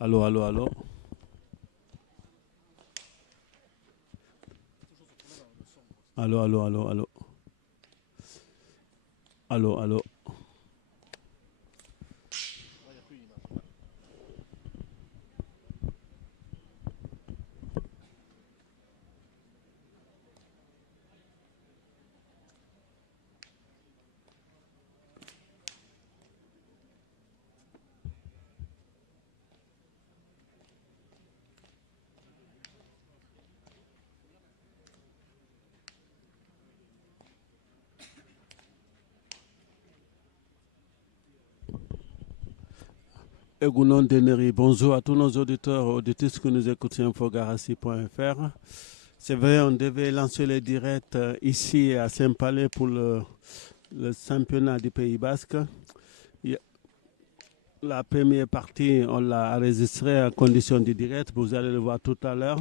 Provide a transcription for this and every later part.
Allô, allô, allô. Allô, allô, allô, allô. Allô, allô. Egounon Deneri, bonjour à tous nos auditeurs et auditrices qui nous écoutent sur infogarassi.fr. C'est vrai, on devait lancer les directs ici à Saint-Palais pour le championnat du Pays Basque. La première partie, on l'a enregistrée en condition de direct, vous allez le voir tout à l'heure.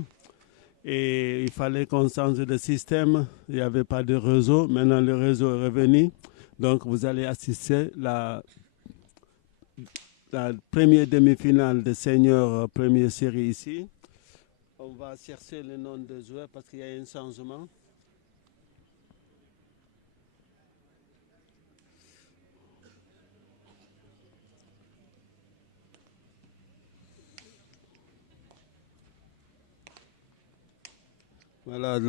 Et il fallait qu'on change de système, il n'y avait pas de réseau. Maintenant, le réseau est revenu. Donc, vous allez assister la première demi-finale de Senior première série ici. On va chercher le nom des joueurs parce qu'il y a un changement. Voilà,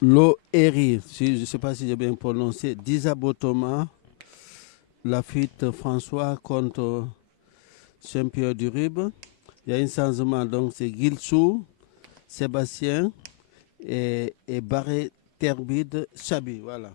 l'ORI, je ne sais pas si j'ai bien prononcé, Disabo Thomas, Lafitte François contre Saint-Pierre du Rib. Il y a un changement, donc c'est Gilsou, Sébastien et Barré Terbide Chabi. Voilà.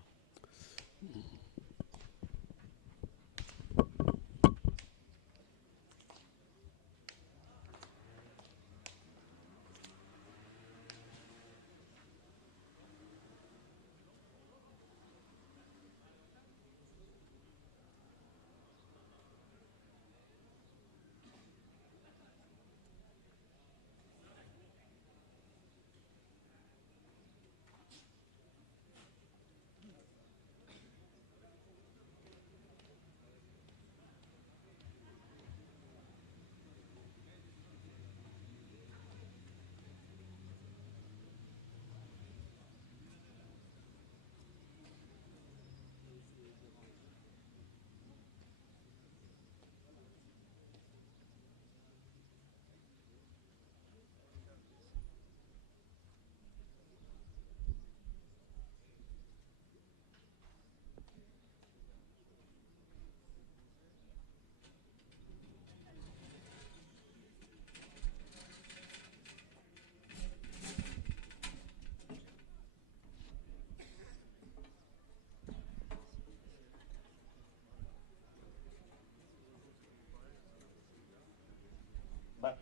Bat.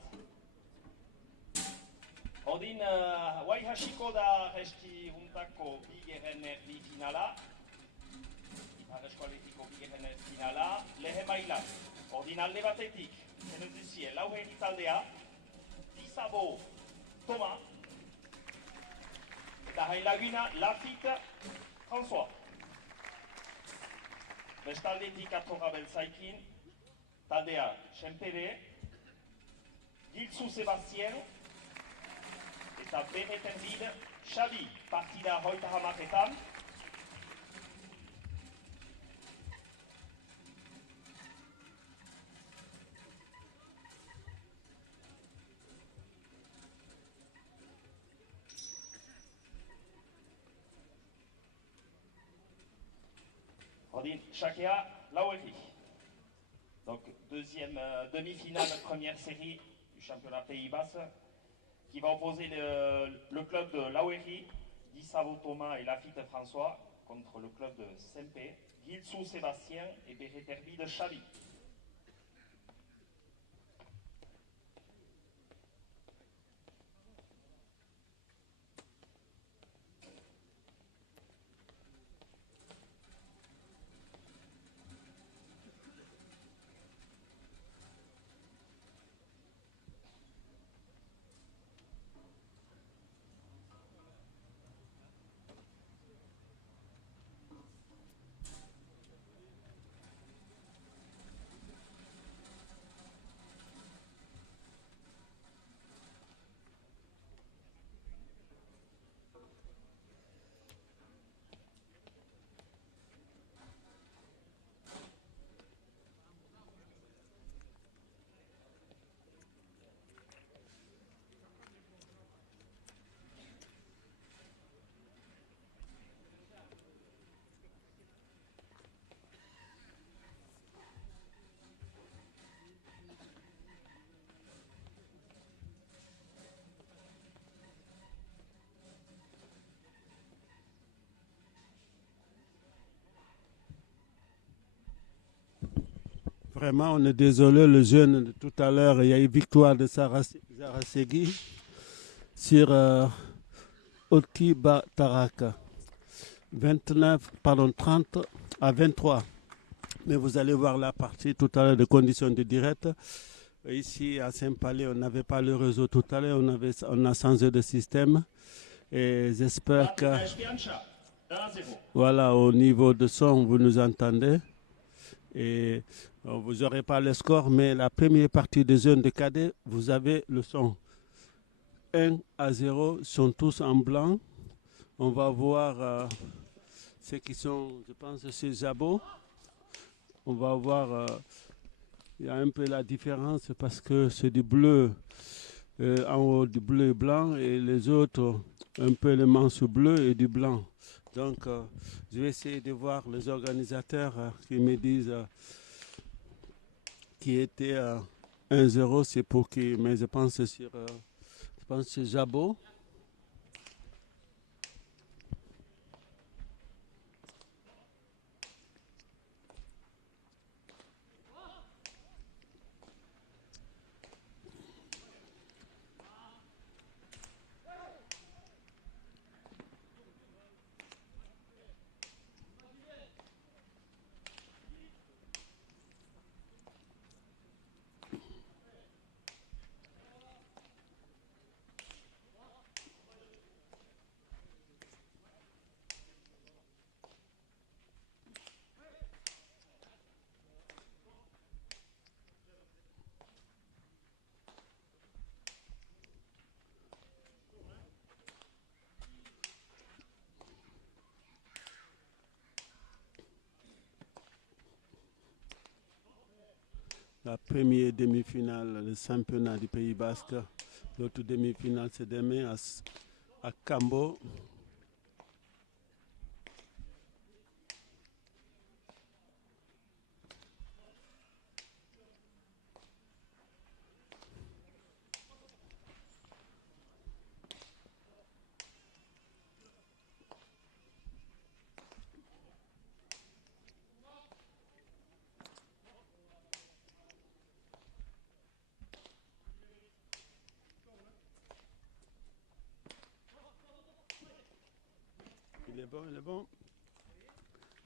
Odin, guai hasiko da eski juntako bigeren erdi finala. Ipar eskualetiko bigeren erdi finala. Lehe maila. Odin alde batetik. Zenetuzie, lau hegi taldea. Disabo, Toma. Eta hailaguna, Lafitte, François. Bestaldetik atorra beltzaikin. Taldea, Senpere. Gilsou Sébastien eta Bereterbide Xabi partida hoita hamaketan. Odin Shakea Laueri. Donc deuxième demi-finale, première série du championnat Pays Basque, qui va opposer le club de Laueri, Disavo Thomas et Lafitte François, contre le club de Sempe, Gilsou Sébastien et Bereterbi de Chabi. Vraiment, on est désolé, le jeune de tout à l'heure, il y a eu victoire de Zarasegui sur Otki Bataraka. 30 à 23. Mais vous allez voir la partie tout à l'heure de conditions de direct. Ici à Saint-Palais, on n'avait pas le réseau tout à l'heure, on a changé de système. Et j'espère que, voilà, au niveau de son, vous nous entendez. Et vous n'aurez pas le score, mais la première partie des jeunes de cadet, vous avez le son. 1-0, sont tous en blanc. On va voir ceux qui sont, je pense, chez Jabo. On va voir, il y a un peu la différence parce que c'est du bleu en haut, du bleu et blanc, et les autres, un peu le manche bleu et du blanc. Donc, je vais essayer de voir les organisateurs qui me disent qui était 1-0, c'est pour qui, mais je pense que c'est Jabo. La première demi-finale, le championnat du Pays Basque. L'autre demi-finale, c'est demain à Cambo. Il est bon, il est bon.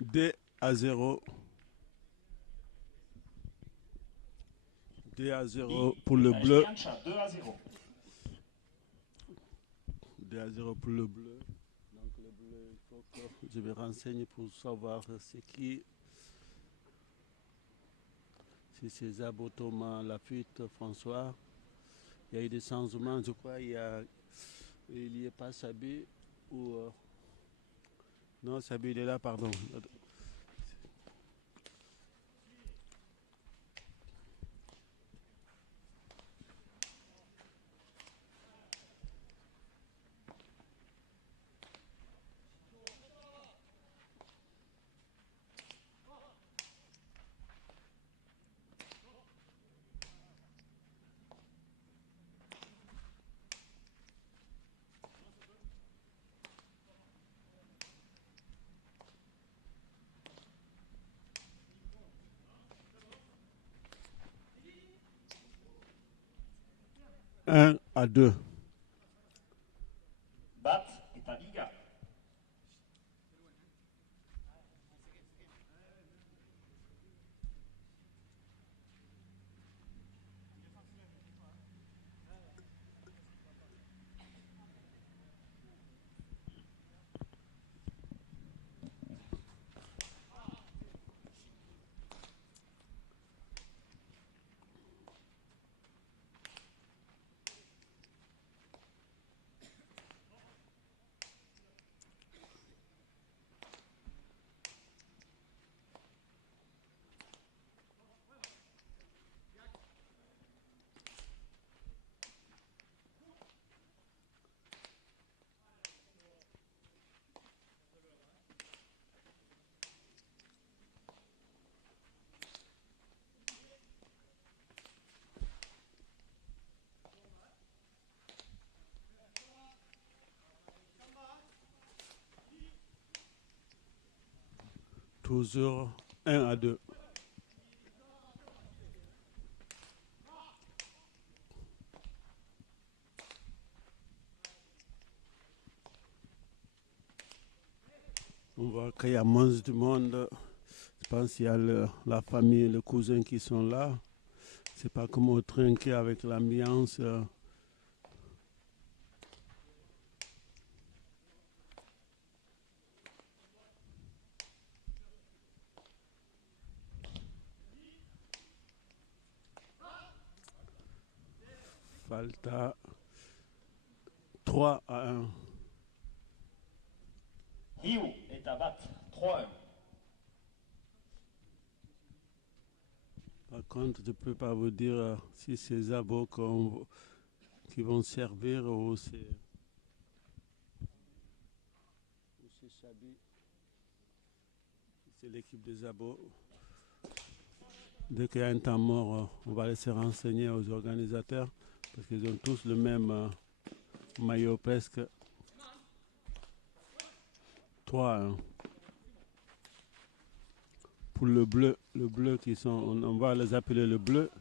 2-0. 2-0 pour le bleu. 2-0 pour le bleu. Donc le bleu, il faut que je vais renseigner pour savoir c'est qui. Si c'est Zabo Thomas, Lafitte, François. Il y a eu des changements, je crois. Il n'y a pas Sabi ou. Non, Sabi, il est là, pardon. 1-2. Bat et Tabiga. Toujours 1-2. On voit qu'il y a moins de monde. Je pense qu'il y a la famille, les cousins qui sont là. C'est pas comme au trinquet avec l'ambiance. Falta 3-1. Hiu est à battre 3-1. Par contre, je ne peux pas vous dire si c'est Zabo qui vont servir ou c'est Chabi. C'est l'équipe de Zabo. Dès qu'il y a un temps mort, on va laisser renseigner aux organisateurs parce qu'ils ont tous le même maillot presque. 3-1. Pour le bleu qui sont, on va les appeler le bleu.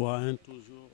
Trois 1 toujours.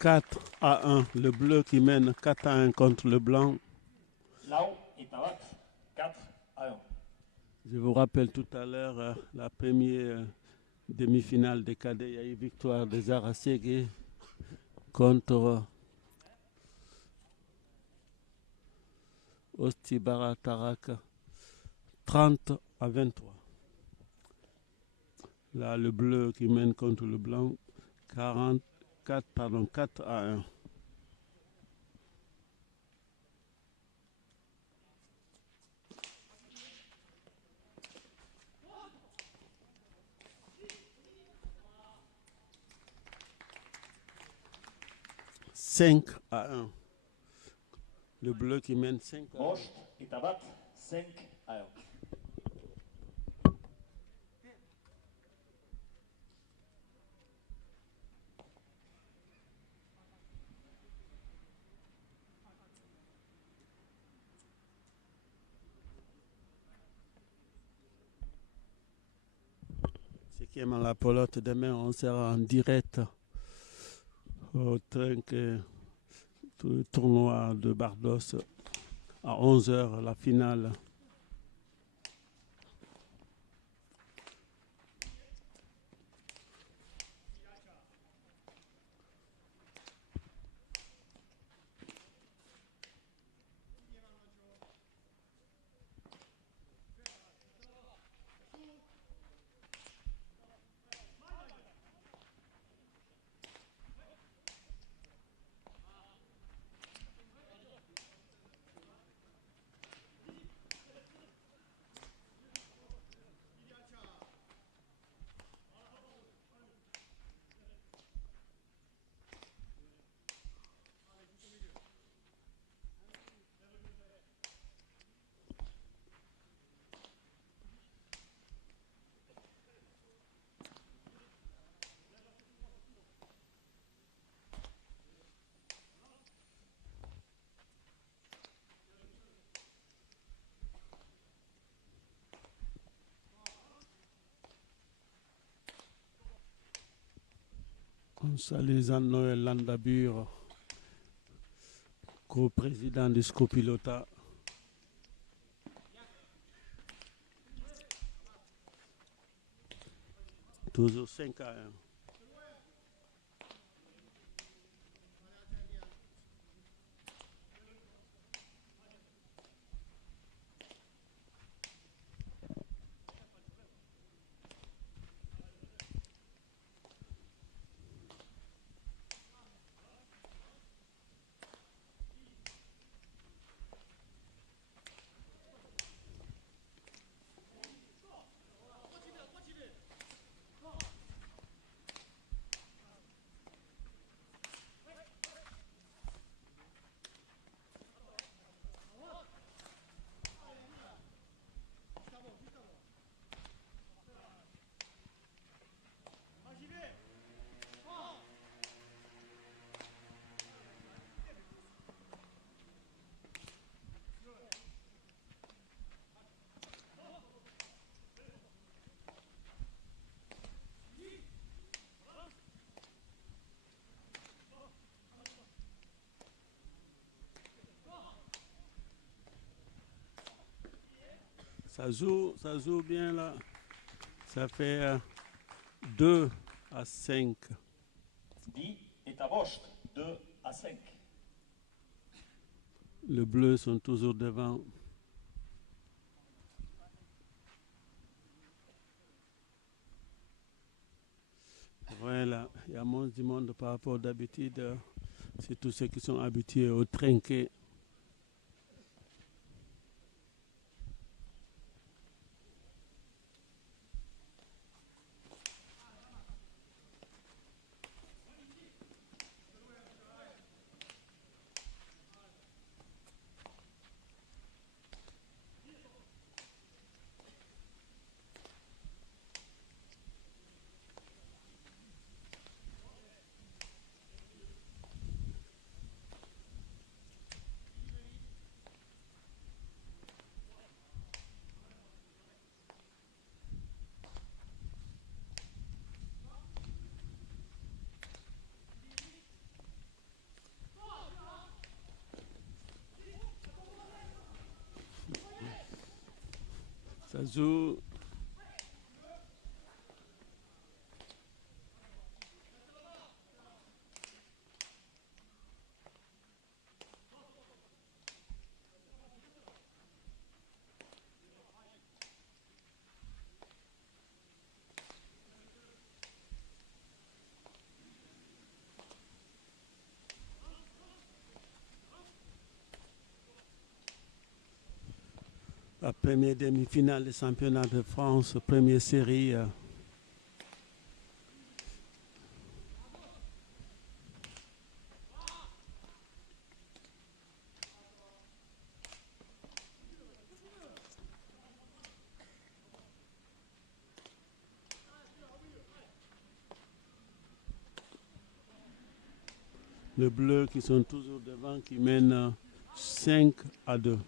Quatre à 1. Le bleu qui mène 4-1 contre le blanc. Lao est à battre 4-1. Je vous rappelle tout à l'heure la première demi-finale des cadets. Il y a eu victoire des Araségué contre Ostibara Tarak 30-23. Là, le bleu qui mène contre le blanc 4 à 1. 5-1. Le bleu qui mène 5-1. Most est à battre 5-1. Ce qui aime la pelote, demain on sera en direct au tournoi de Bardos à 11h, la finale. On salue Jean-Noël Landabure, co-président du Scopilota. Toujours 5-1. Ça joue bien là. Ça fait 2-5. 10 est à Most, 2-5. Les bleus sont toujours devant. Voilà, il y a moins du monde par rapport d'habitude. C'est tous ceux qui sont habitués au trinquet. Ça joue. La première demi-finale du championnat de France, première série. Les Bleus qui sont toujours devant, qui mènent 5-2.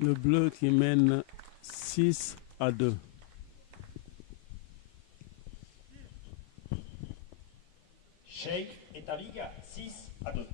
Le Bleu qui mène 6-2. Sheikh et Tabiga, 6-2.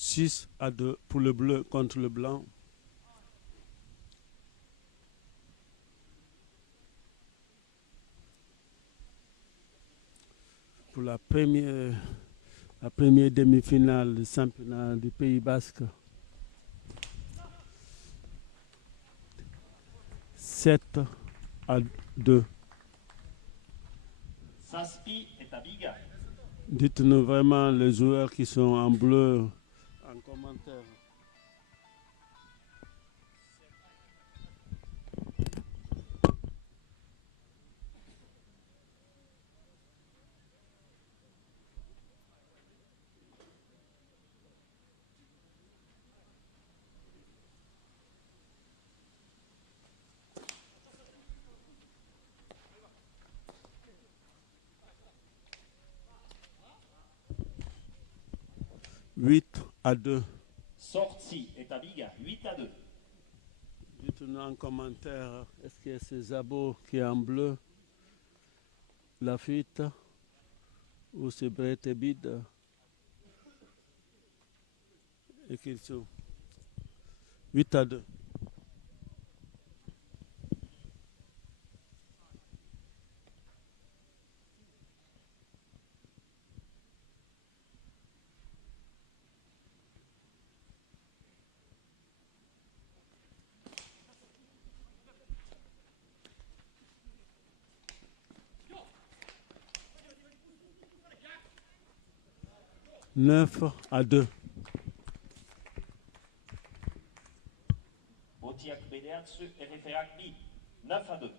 Six à 2 pour le bleu contre le blanc. Pour la première demi-finale du championnat du Pays Basque. 7-2. Saspi et Tabiga. Dites-nous vraiment les joueurs qui sont en bleu en commentaire. Huit à 2. Sorti et Tabiga, 8-2. Dites-nous en commentaire, est-ce que c'est Zabo qui est en bleu, Lafitte, ou c'est Bretebide et qu'ils sont 8-2. Neuf à 2. Botiak Bedeatsu et Referakbi, 9-2.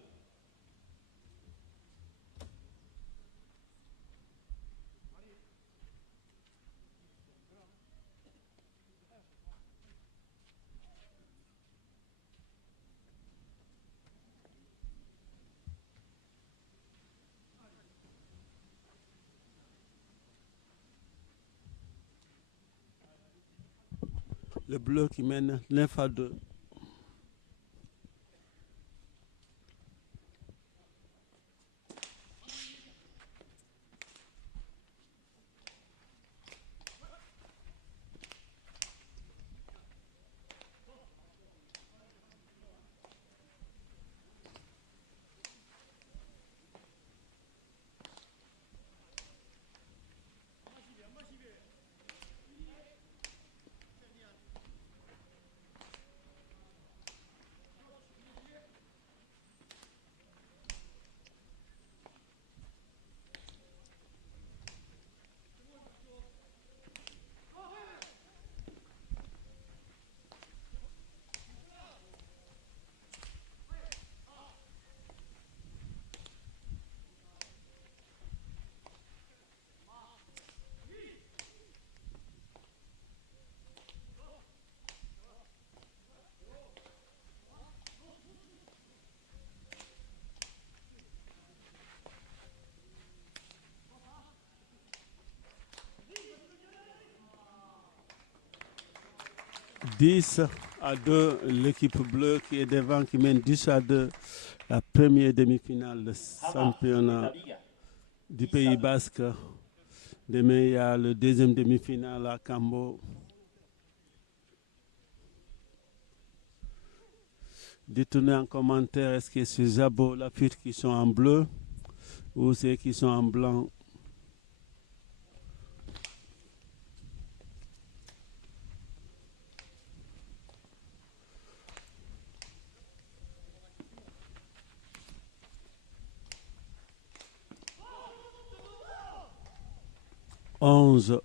Le bleu qui mène 9-2. 10-2, l'équipe bleue qui est devant, qui mène 10-2 la première demi-finale de championnat du Pays Basque. Demain, il y a le deuxième demi-finale à Cambo. Dites-nous en commentaire, est-ce que c'est Jabo, Lafitte qui sont en bleu ou ceux qui sont en blanc? « 11-2.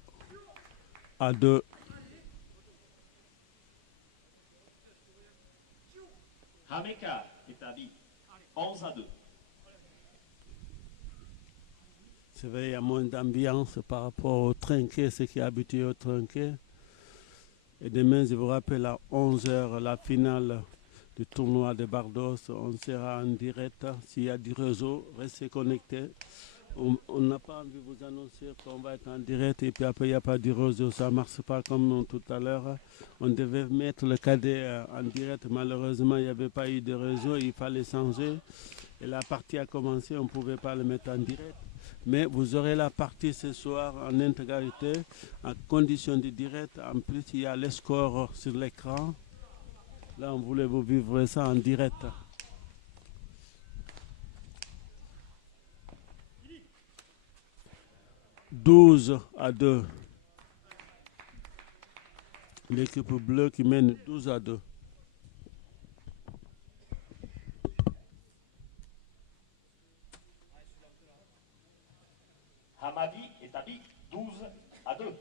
Hameka établi 11-2. C'est vrai, il y a moins d'ambiance par rapport au trinquet, ceux qui est habitué au trinquet. Et demain, je vous rappelle, à 11h, la finale du tournoi de Bardos. On sera en direct. S'il y a du réseau, restez connectés. On n'a pas envie de vous annoncer qu'on va être en direct et puis après il n'y a pas de réseau, ça ne marche pas comme tout à l'heure. On devait mettre le cadet en direct, malheureusement il n'y avait pas eu de réseau, il fallait changer. Et la partie a commencé, on ne pouvait pas le mettre en direct. Mais vous aurez la partie ce soir en intégralité, en condition de direct. En plus, il y a les scores sur l'écran. Là, on voulait vous vivre ça en direct. « 12-2. L'équipe bleue qui mène 12-2. Hamadi établi 12-2.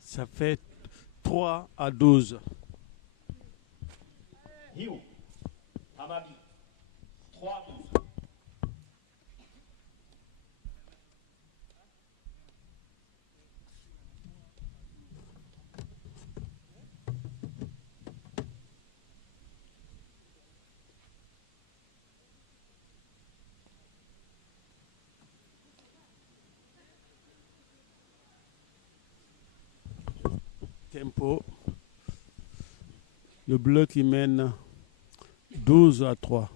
Ça fait 3-12. Hiu, Hamadi 3-12. Tempo. Le bleu qui mène 12-3.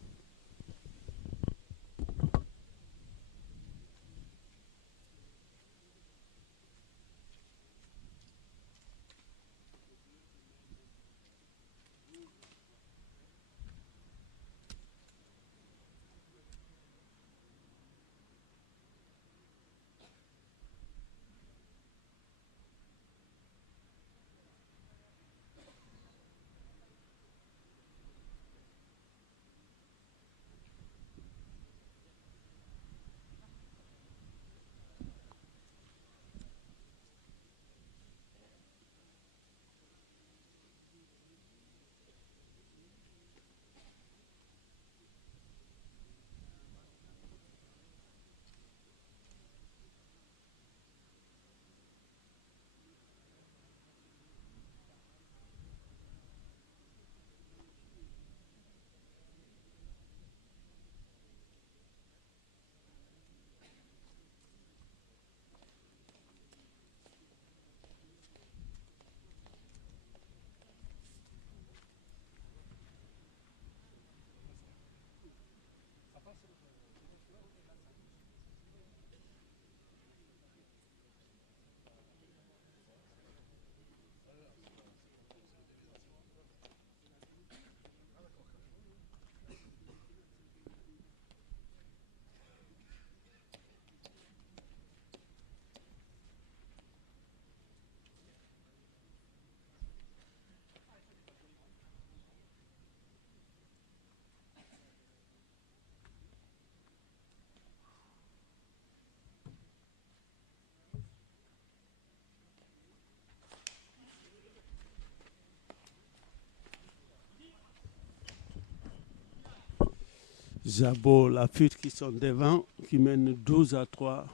Jabo, la fuite qui sont devant, qui mène 12-3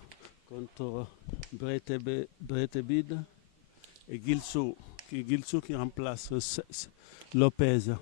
contre Bretebid et Gilsou qui remplace Lopez.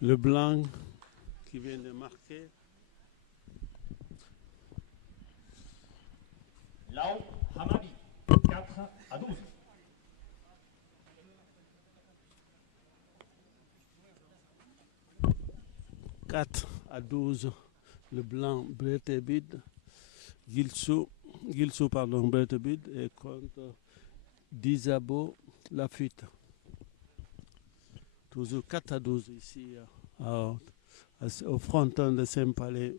Le blanc qui vient de marquer. Lao Hamabi, 4-12. 4-12, le blanc Bretebid, Gilsou Bretebid et contre Dizabo la fuite. Toujours 4-12 ici au fronton de Saint-Palais.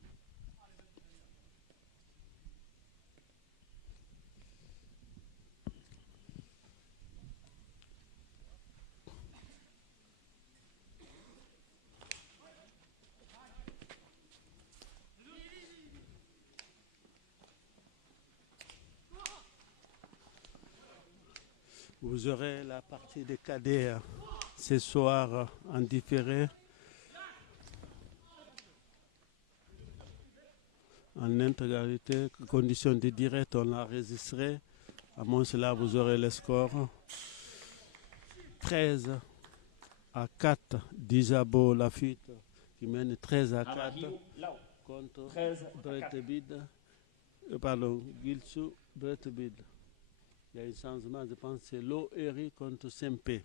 Vous aurez la partie des cadets ce soir en différé, en intégralité, condition de direct, on l'a enregistré. À moins cela, vous aurez le score. 13-4, Dizabo Lafitte qui mène 13-4 contre Bretebid. Pardon, Gilsou Bretebid. Il y a un changement, je pense, c'est Loeri contre Sempé.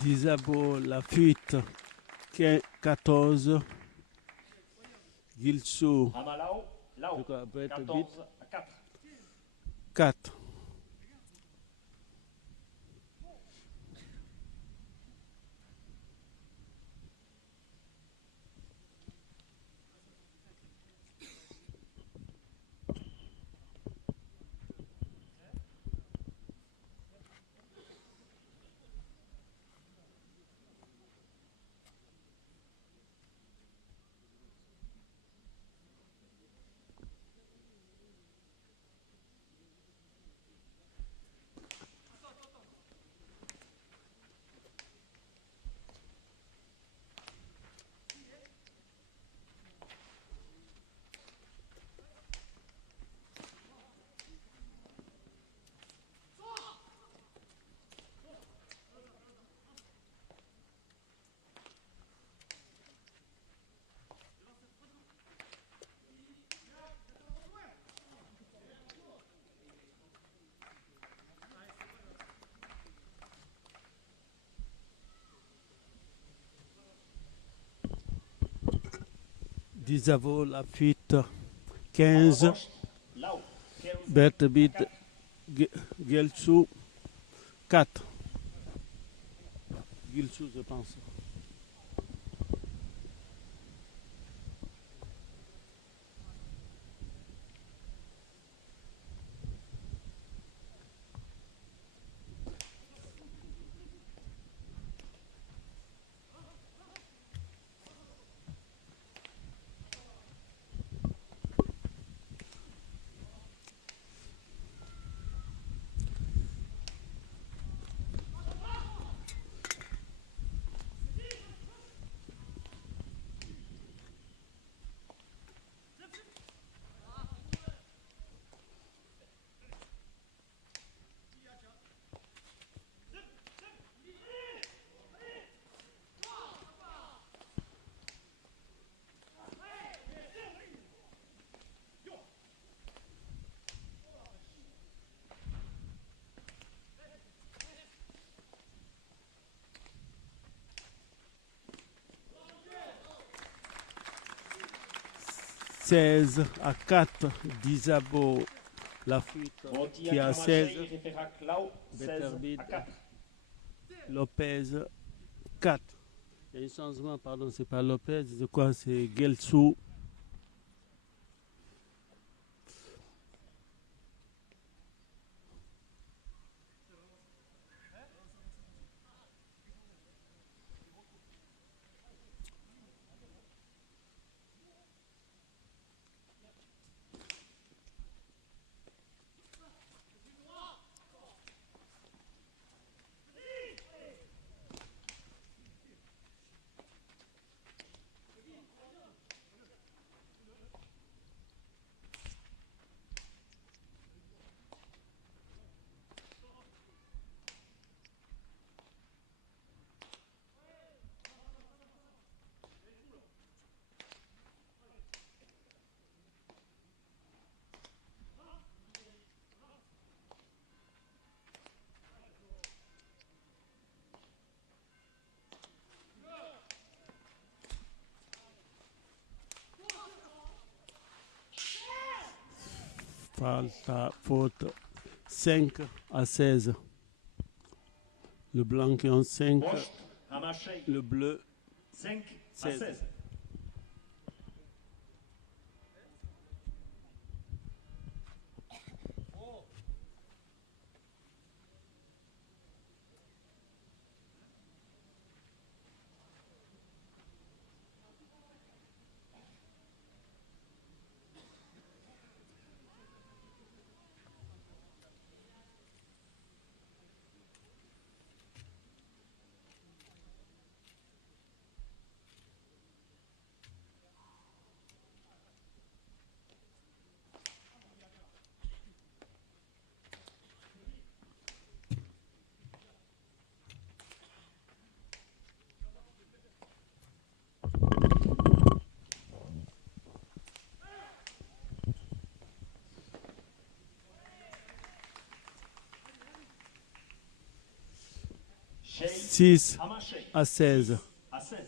Disabo Lafitte 14. Gilsou Amalao, Lao, je crois, peut être 14 à 4. 4. Disabo Lafitte 15. Lao, 15 Bertebit à 4. Gelsou 4. Gilsou, je pense. « 16 à 4, Disabo Lafitte qui a 16, Lao, 16 Beterbid à 4. Lopez 4. Il y a un changement, pardon, c'est pas Lopez, je crois c'est Gelsou. Falta, faute 5 à 16. Le blanc qui en 5, Post, Hamaché, le bleu 5 à 16. 16. 6 à marcher. à 16. À 16.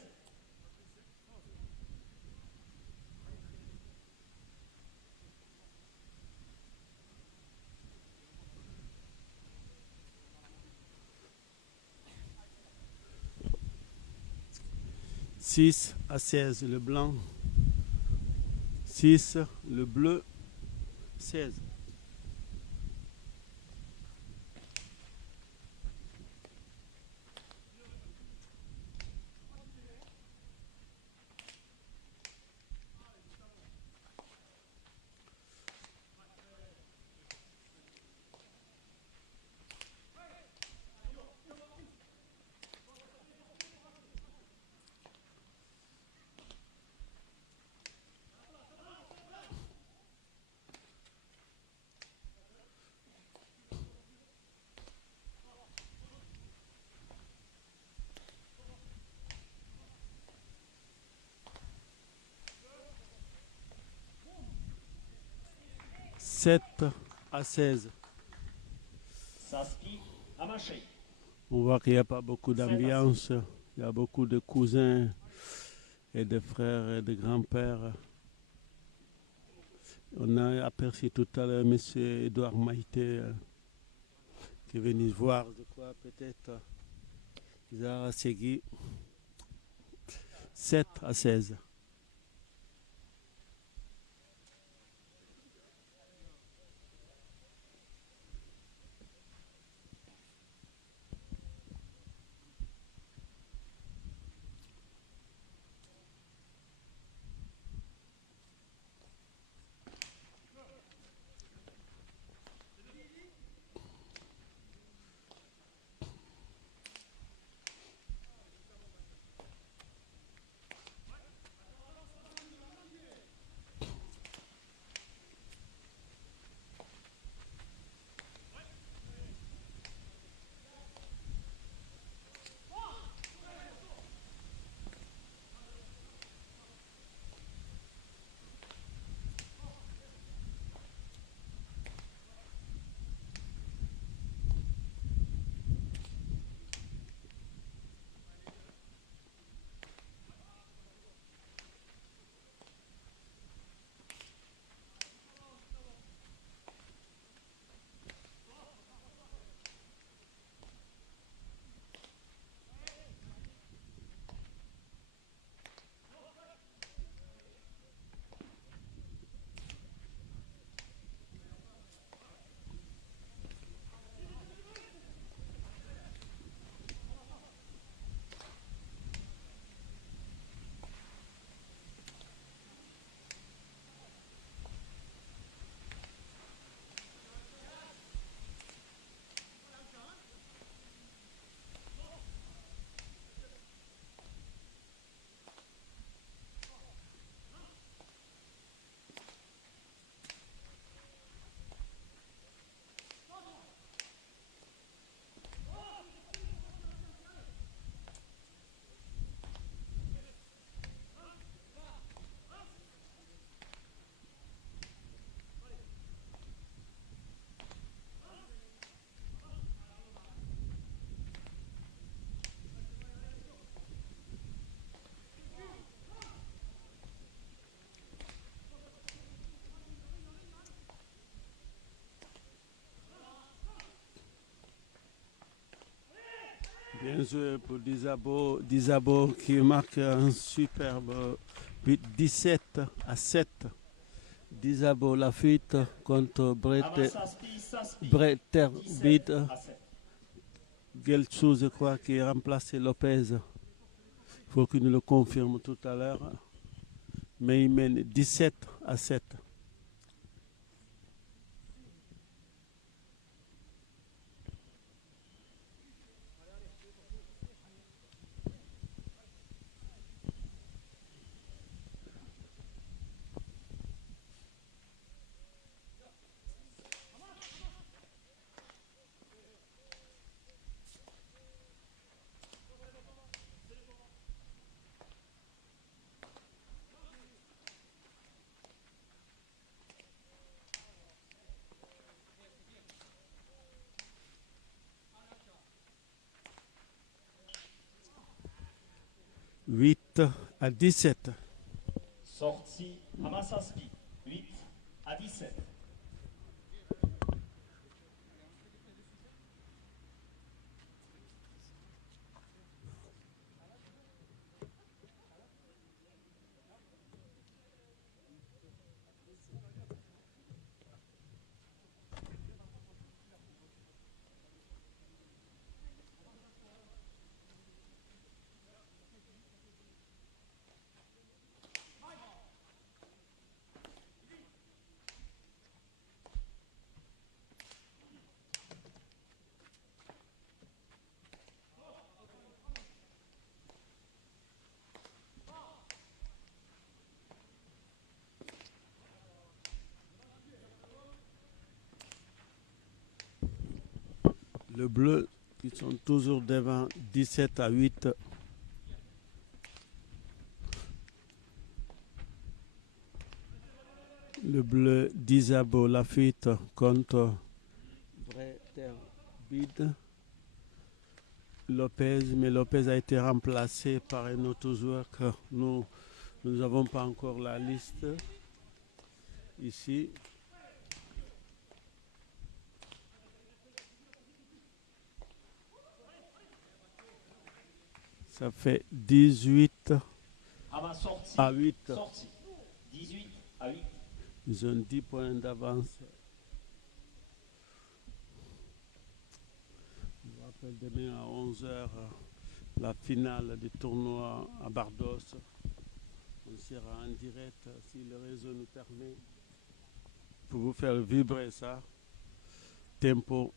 Six à 16, le blanc. 6, le bleu. 16. Sept à 16. Saspi à marcher. On voit qu'il n'y a pas beaucoup d'ambiance. Il y a beaucoup de cousins et de frères et de grands-pères. On a aperçu tout à l'heure M. Edouard Maïté qui est venu voir, je crois, peut-être Zara Segui. 7 à 16. Bien joué pour Dizabo qui marque un superbe but 17 à 7. Dizabo la fuite contre Breterbit Gelchou, je crois, qui a remplacé Lopez. Il faut qu'il nous le confirme tout à l'heure. Mais il mène 17 à 7. 8-17. Sortie Amasaski, 8-17. Le bleu qui sont toujours devant 17-8. Le bleu d'Isabeau Lafitte contre Breterbide Lopez, mais Lopez a été remplacé par un autre joueur que nous n'avons pas encore la liste ici. Ça fait 18 à 8. Sortie 18-8. Ils ont 10 points d'avance. Je vous rappelle demain à 11h la finale du tournoi à Bardos. On sera en direct si le réseau nous permet pour vous faire vibrer ça. Tempo.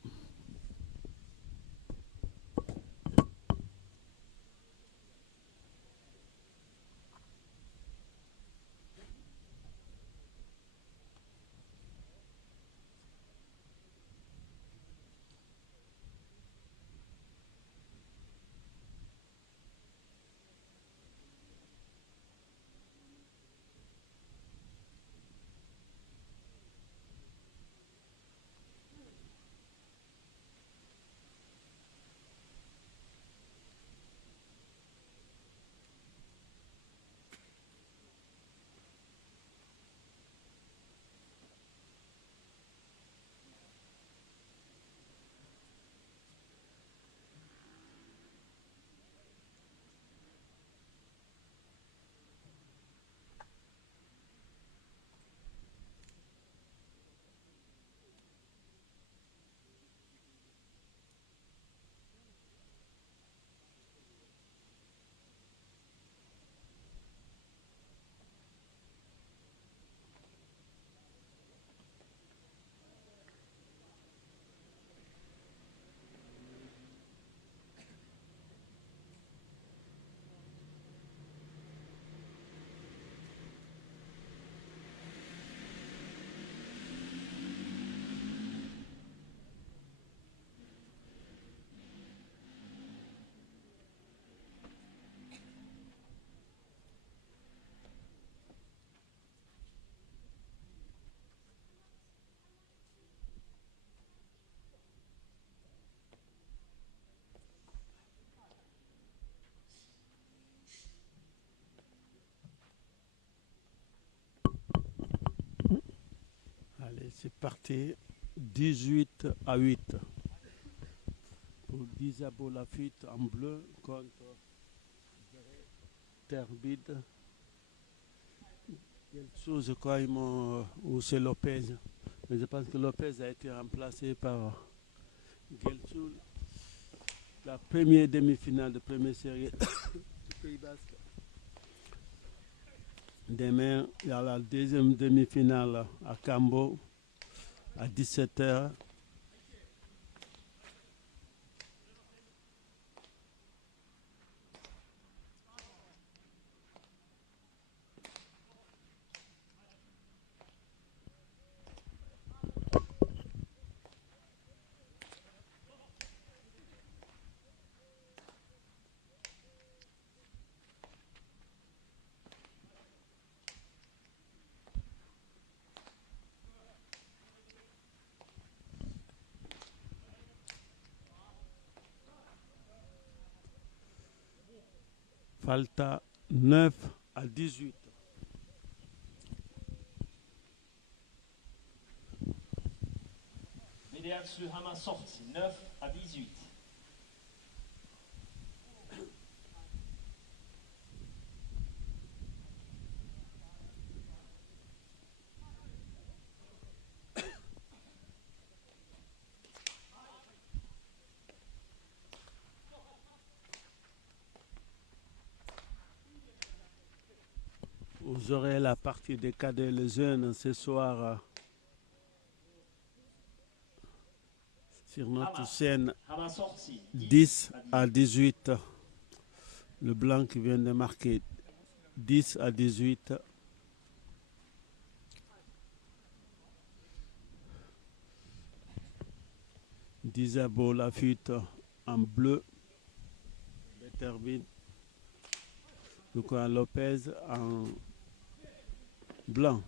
Allez, c'est parti. 18-8 pour d'Isabeau Lafitte en bleu contre Terbide. Quelque chose, je crois, ou c'est Lopez. Mais je pense que Lopez a été remplacé par Gelsoul. La première demi-finale de première série du Pays Basque. Demain, il y a la deuxième demi-finale à Cambo à 17h. Falta 9-18. Medias le Hammer sorti, 9-18. Vous aurez la partie des cadets les jeunes ce soir sur notre chaîne Hammer sorti, 10-18. Le blanc qui vient de marquer 10-18. Disabo Lafitte en bleu. Beterbin. Lucas Lopez en blanc.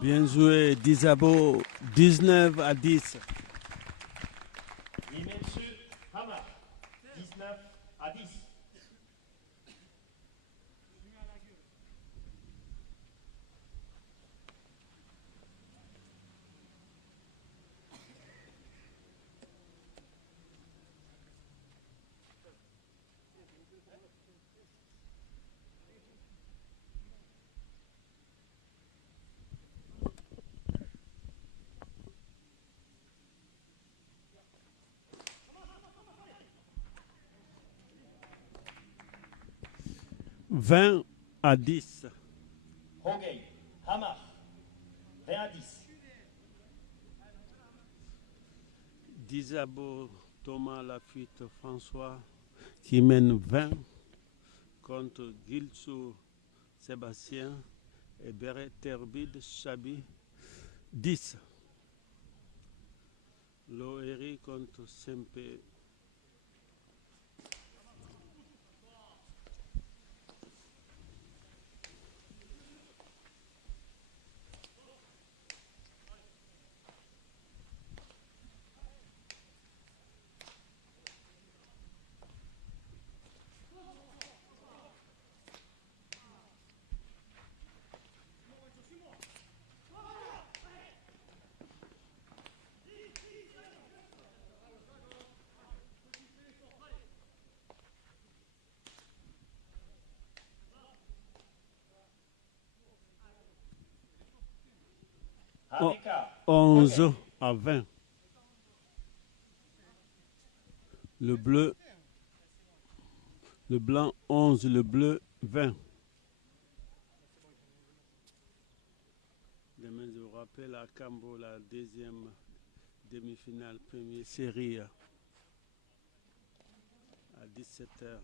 Bien joué, Disabo, 19-10. Oui, monsieur Hammer, 19-10. Vingt à 10. Rogay, Hammer, 20-10. Disabo, Thomas Lafitte, François, qui mène 20 contre Gilsou, Sébastien et Beret Terbid, Chabi, 10. Loeri contre Sempe. Hameka, 11 à 20. Le bleu, le blanc 11, le bleu 20. rappelle à Cambo la deuxième demi-finale, première série à 17h.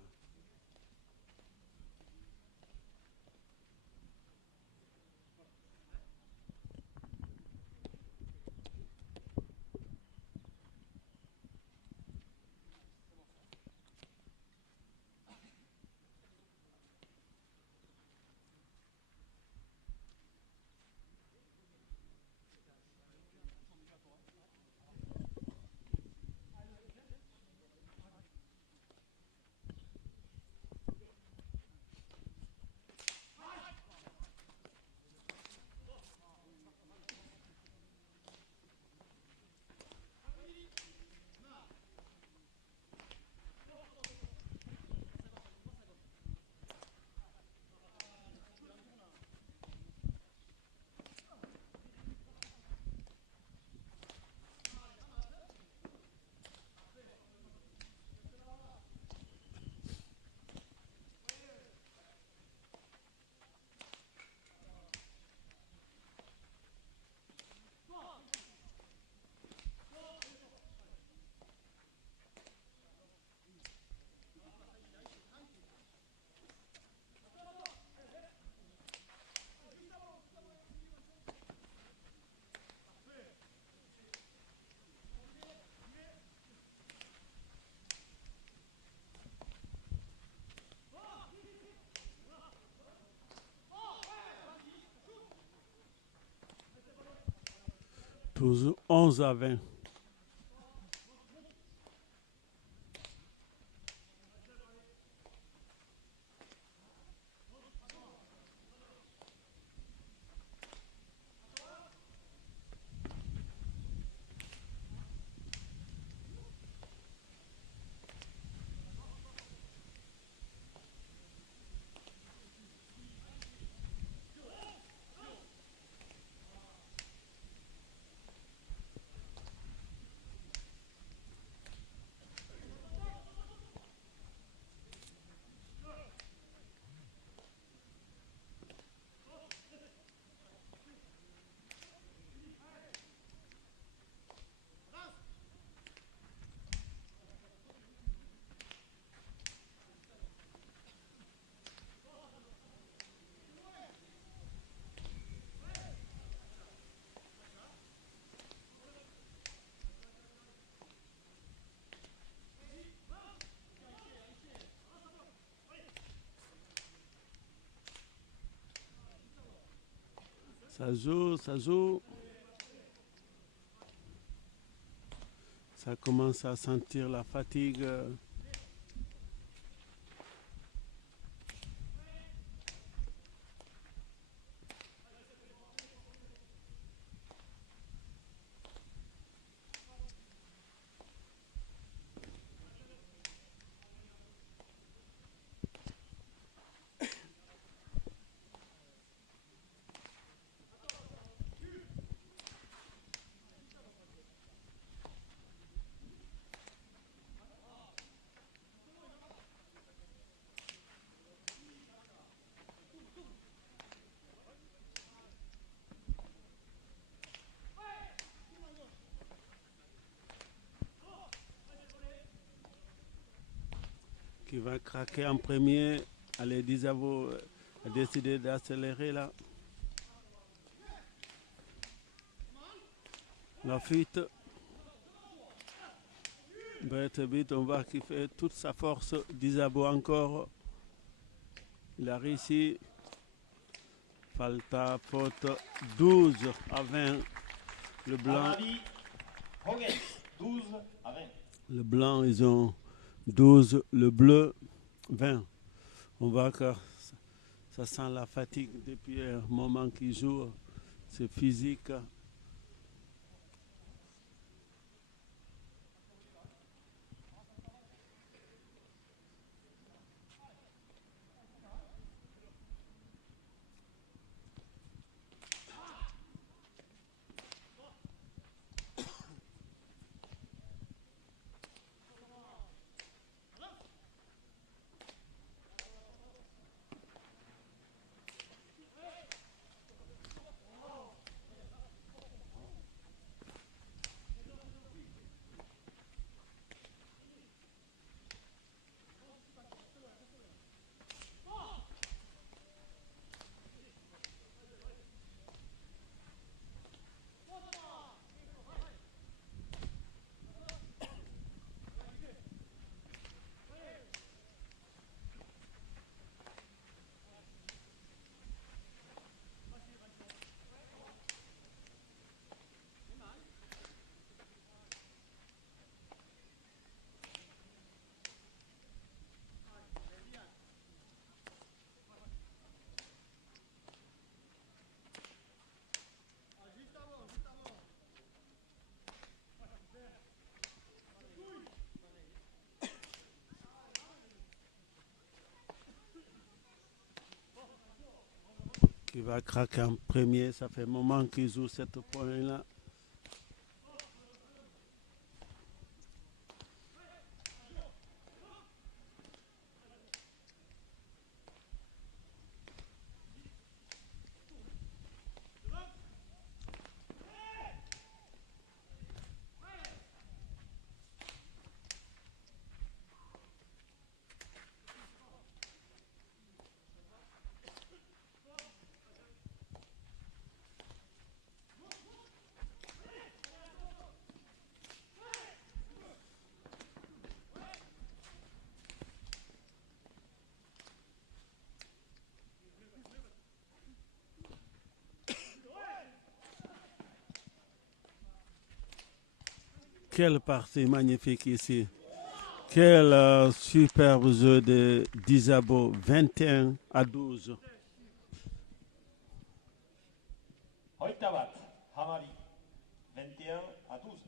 Toujours 11-20. Ça joue, ça joue. Ça commence à sentir la fatigue. Qui va craquer en premier. Allez, Disavo a décidé d'accélérer là. La fuite. Brett Bitt, on voit qu'il fait toute sa force. Disabo encore. Il a réussi. Falta, faute 12-20. Le blanc. 12-20. Le blanc, ils ont 12. Le bleu, 20. On voit que ça sent la fatigue depuis un moment qu'ils jouent. C'est physique. qui va craquer en premier. Ça fait un moment qu'ils jouent cette point-là. Quelle partie magnifique ici. Quel superbe jeu de d'Isabeau, 21-12. Hoitabat, Hamari, 21-12.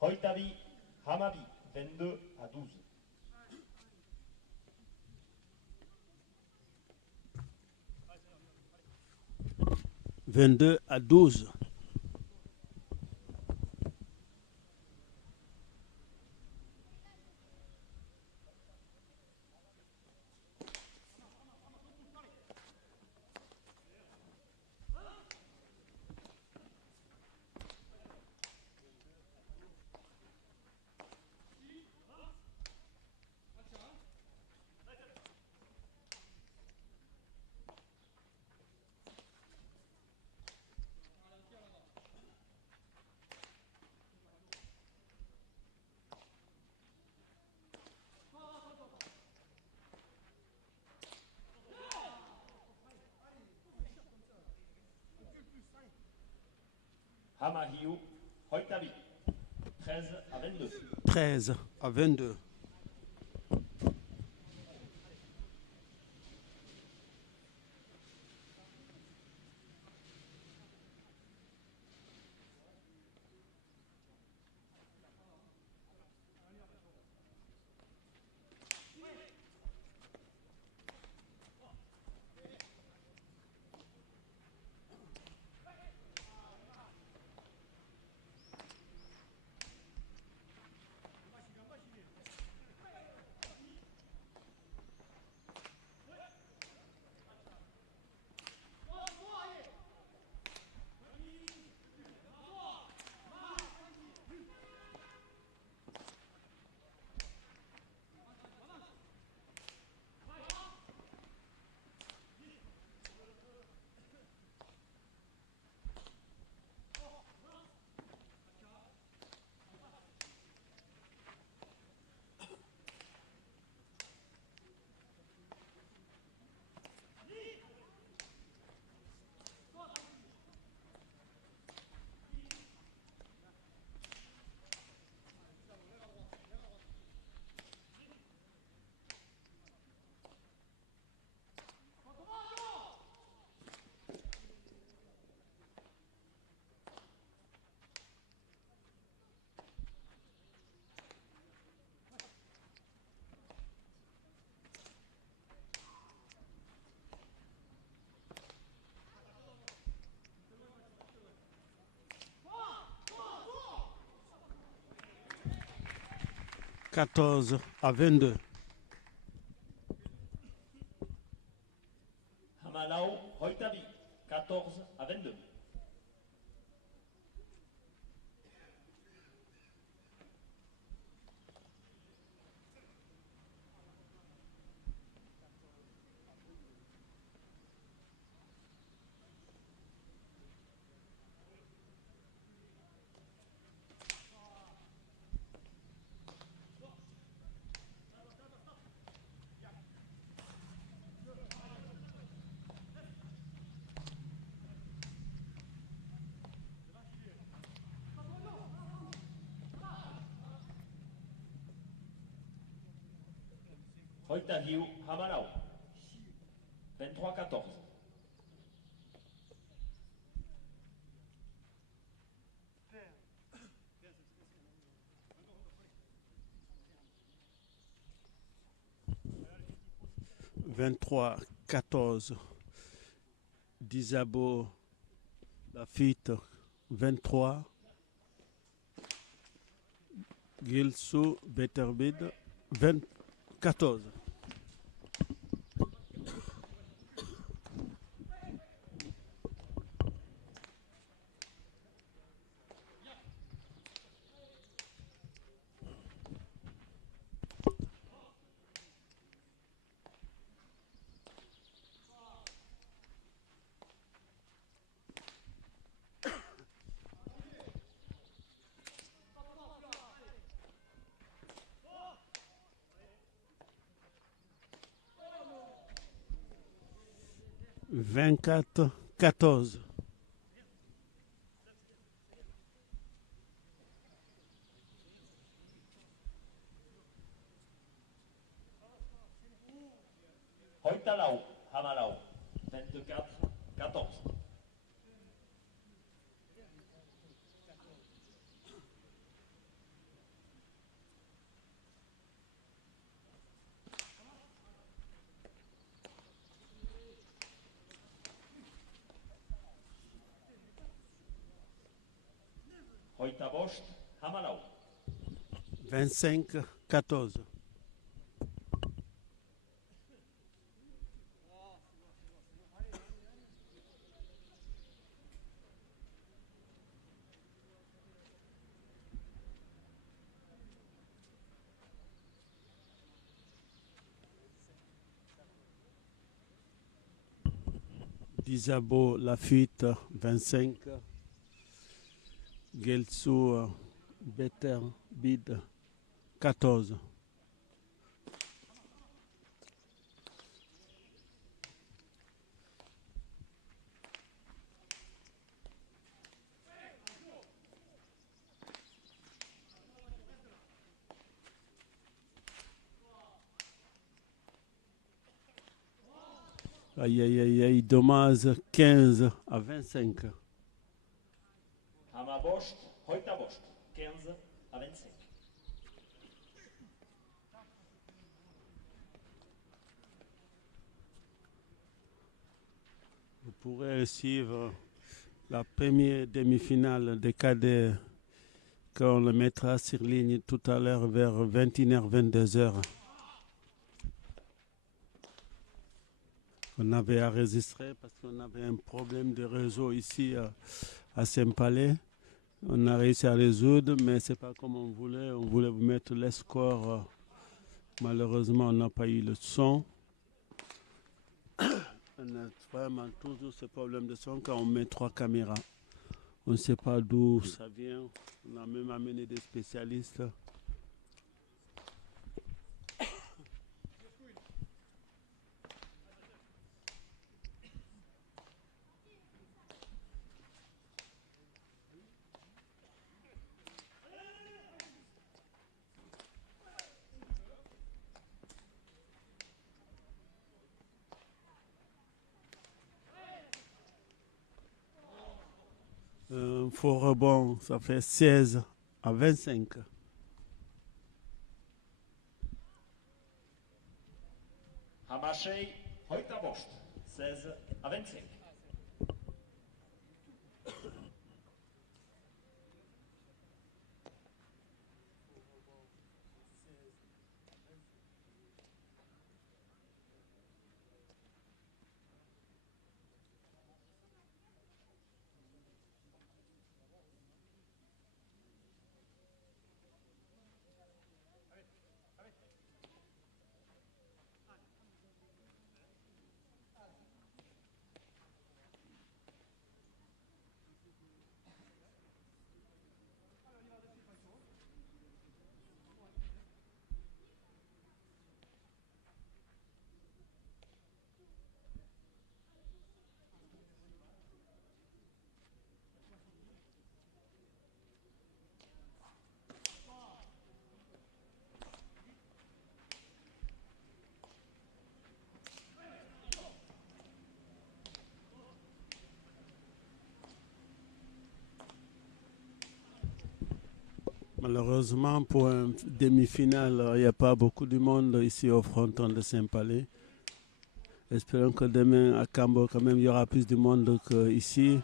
Hoitabi, Hamabi, 22-12. 22-12. Hamahiu, Hoitabi, 13-22. 13-22. 14-22. Hamalao Hoitabi, 14-22. Hoitahiu Hamalao, 23-14. « 23-14. Disabo Lafitte, 23. Gilsou Beterbid, 14. « 24-14. Hoitalao Hamalao, 24-14. Hoitabost Hamalao. 25-14. Disabo Lafitte, 25. Gelsou Beterbid, 14. Aïe, aïe, aïe, aïe, dommage, 15-25. Hamabost, Hoitabost, 15-25. Vous pourrez suivre la première demi-finale des cadets qu'on le mettra sur ligne tout à l'heure vers 21h, 22h. On avait enregistré parce qu'on avait un problème de réseau ici à Saint-Palais. On a réussi à résoudre, mais ce n'est pas comme on voulait. On voulait vous mettre les scores. Malheureusement, on n'a pas eu le son. On a vraiment toujours ce problème de son quand on met 3 caméras. On ne sait pas d'où ça vient. On a même amené des spécialistes. Faux rebond, ça fait 16-25. Hamashei Hoitabost, 16-25. Malheureusement, pour un demi-finale, il n'y a pas beaucoup de monde ici au fronton de Saint-Palais. Espérons que demain à Cambo, quand même, il y aura plus de monde qu'ici.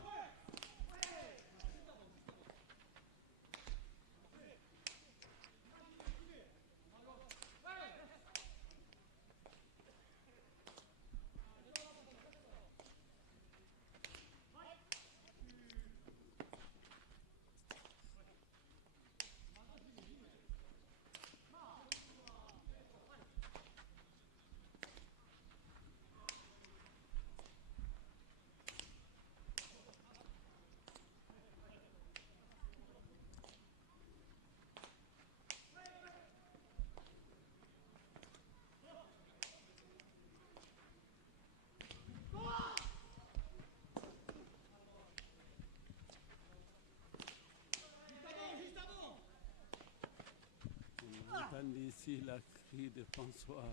Ici la cri de François.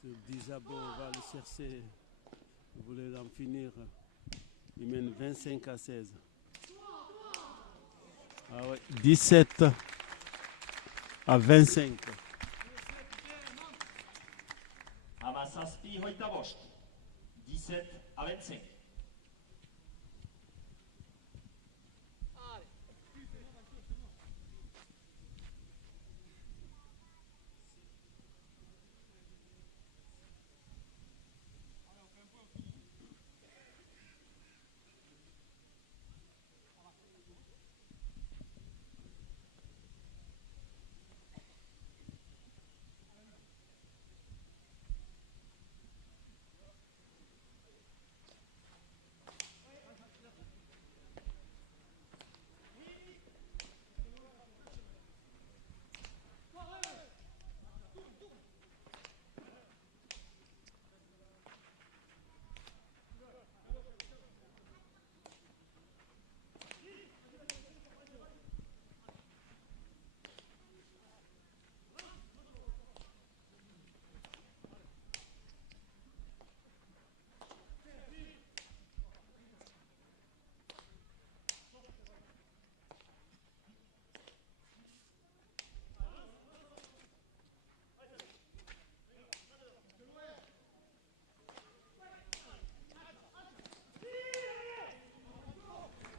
Ce Dizabo va le chercher. Il voulait en finir. Il mène 25-16. Ah ouais, 17-25. Amasaspi Hoitabost, 17-25.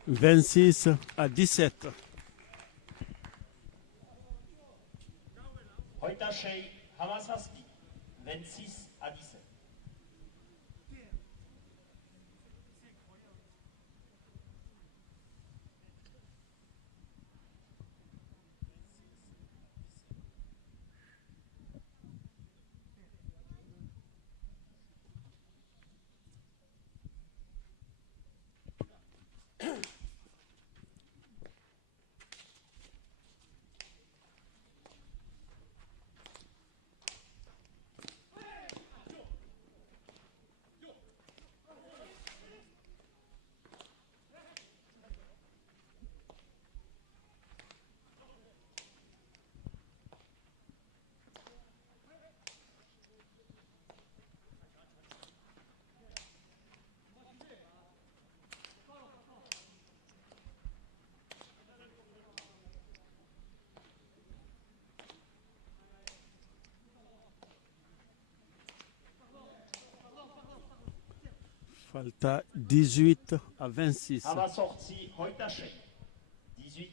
« 26-17. Hoitashei Hamasaspi, 26-17. Falta 18-26. À ma sortie, Hoitashei, 18-26.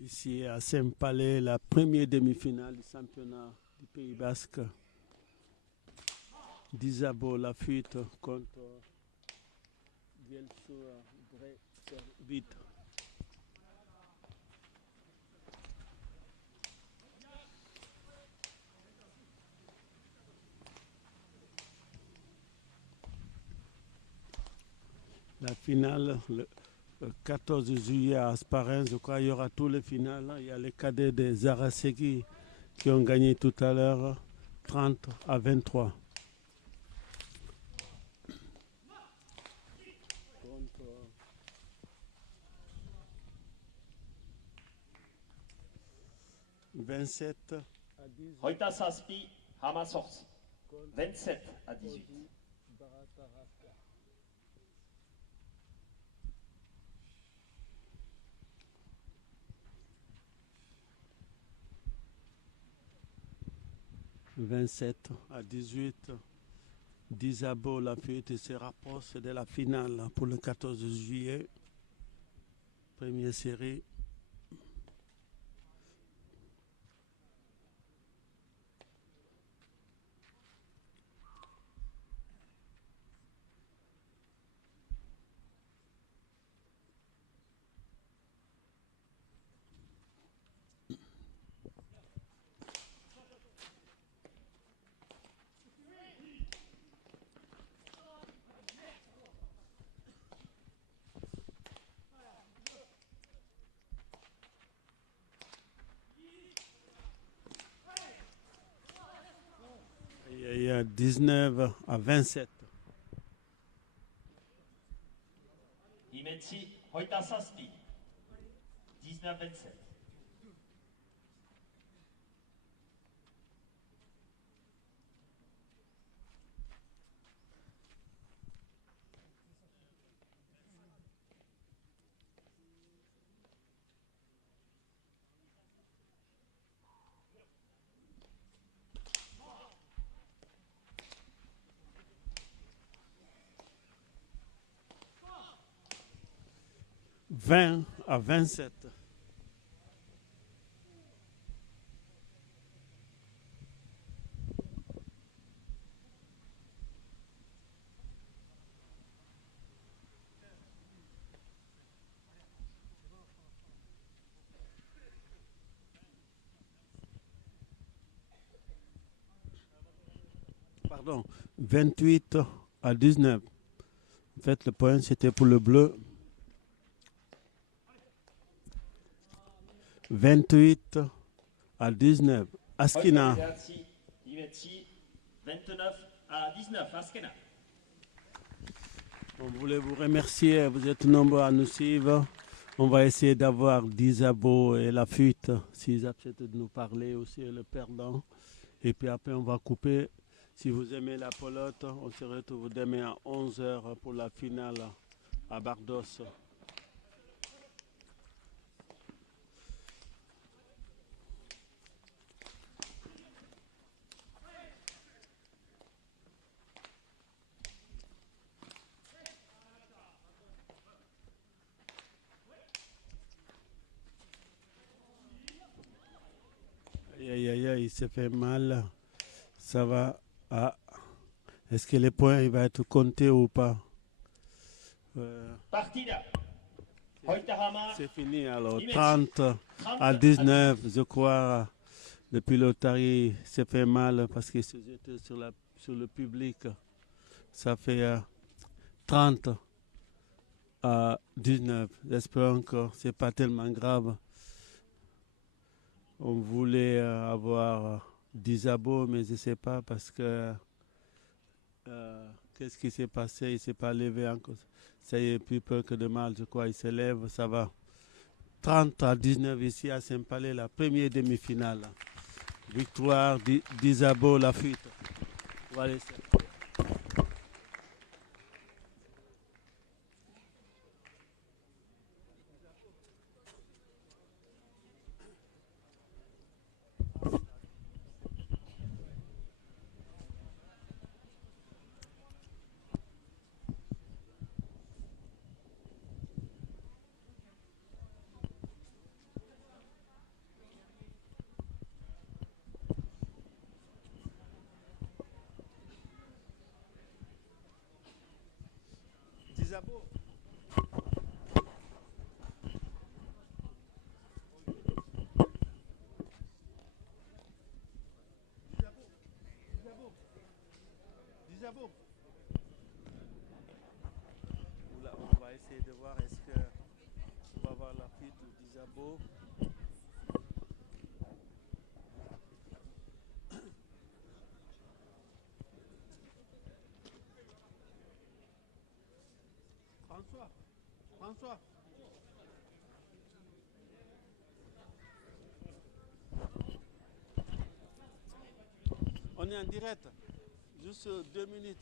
Ici à Saint-Palais, la première demi-finale du championnat du Pays Basque. Dizabo, la fuite contre Bielsoa, vite. La finale, le 14 juillet à Asparin, je crois, il y aura tous les finales. Il y a les cadets des Zarasegui qui ont gagné tout à l'heure 30-23. 27 Hoita Saspi, Hamasorsi. 27-18. 27-18. Disabo Lafitte se rapproche de la finale pour le 14 juillet. Première série. Il y a 19-27. Imetsi, Hoita Saspi. 19-27. « 20-27. Pardon, 28-19. En fait, le point, c'était pour le bleu. 28-19. Askina. Imetsi, 29-19. Askena. On voulait vous remercier. Vous êtes nombreux à nous suivre. On va essayer d'avoir Disabo et la fuite, s'ils acceptent de nous parler aussi, et le perdant. Et puis après, on va couper. Si vous aimez la pelote, on se retrouve demain à 11h pour la finale à Bardos. Il s'est fait mal. Ça va. Ah. Est-ce que les points il va être compté ou pas? Partida. C'est fini alors. 30-19, je crois. Le pilotari s'est fait mal parce qu'il s'est jeté sur le public. Ça fait 30-19. J'espère que ce n'est pas tellement grave. On voulait avoir Disabo, mais je ne sais pas parce que qu'est-ce qui s'est passé? Il ne s'est pas levé encore. Ça y est, plus peur que de mal, je crois. Il se lève, ça va. 30-19 ici à Saint-Palais, la première demi-finale. Victoire d'Isabo, la fuite. On va laisser. Disabo. Disabo. On va essayer de voir est-ce que on va voir la fuite de Disabo. François. On est en direct. Juste 2 minutes.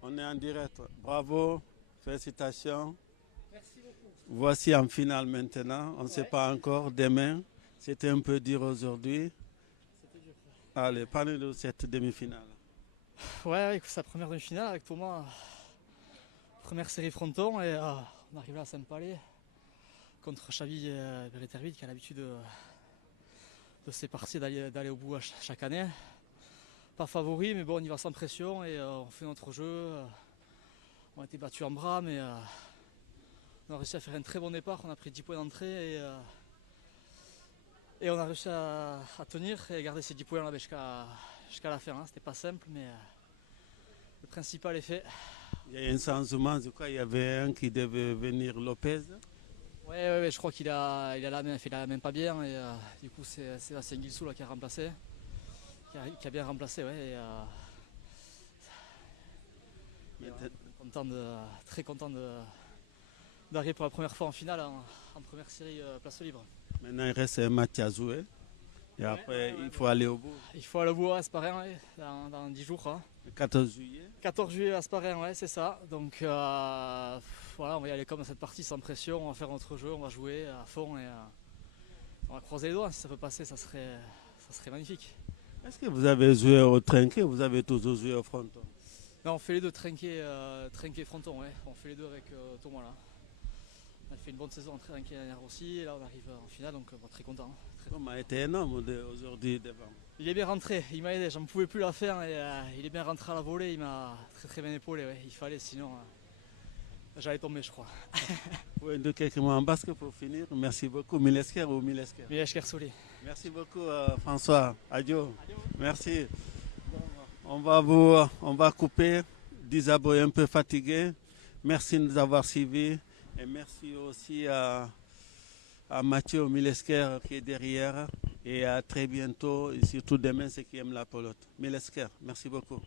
On est en direct. Bravo. Félicitations. Merci beaucoup. Voici en finale maintenant. On ne sait pas encore. Demain, c'était un peu dur aujourd'hui. C'était dur. Allez, parlez de cette demi-finale. Ouais, c'est la première demi-finale avec Thomas. Première série fronton et on arrive là à Saint-Palais contre Xavi Bereterville qui a l'habitude de ces parties d'aller au bout chaque année. Pas favori, mais bon, on y va sans pression et on fait notre jeu. On a été battus en bras, mais on a réussi à faire un très bon départ. On a pris 10 points d'entrée et on a réussi à tenir et garder ces 10 points là jusqu'à la fin. Hein. C'était pas simple, mais le principal est fait. Il y a un changement, je crois. Il y avait un qui devait venir, Lopez. Ouais, je crois qu'il a fait la main pas bien et du coup c'est Sébastien Guilsou là qui a remplacé, qui a bien remplacé, ouais. Très content d'arriver pour la première fois en finale en première série place libre. Maintenant, il reste un match à jouer. Et après, il faut aller au bout. Il faut aller au bout à Asparin ouais, dans 10 jours. Hein. Le 14 juillet. 14 juillet à Asparin, ouais, c'est ça. Donc voilà, on va y aller comme dans cette partie sans pression, on va faire notre jeu, on va jouer à fond et on va croiser les doigts. Si ça peut passer, ça serait magnifique. Est-ce que vous avez joué au trinquet ou vous avez toujours joué au fronton? Non, on fait les deux, trinquet fronton, ouais. On fait les deux avec Thomas là. On a fait une bonne saison en trinquet dernière aussi, et là on arrive en finale, donc très content. Thomas a été énorme aujourd'hui devant. Il est bien rentré, il m'a aidé, j'en pouvais plus la faire et il est bien rentré à la volée, il m'a très bien épaulé, ouais. Il fallait, sinon j'allais tomber je crois. Oui, de quelques mots en basque pour finir. Merci beaucoup, Milesker ou Milesker. Milesker Soli. Merci beaucoup François. Adieu. Merci. On va couper. Dizabo est un peu fatigué. Merci de nous avoir suivis. Et merci aussi à Mathieu Milesker qui est derrière. Et à très bientôt. Et surtout demain, ceux qui aiment la pelote. Milesker, merci beaucoup.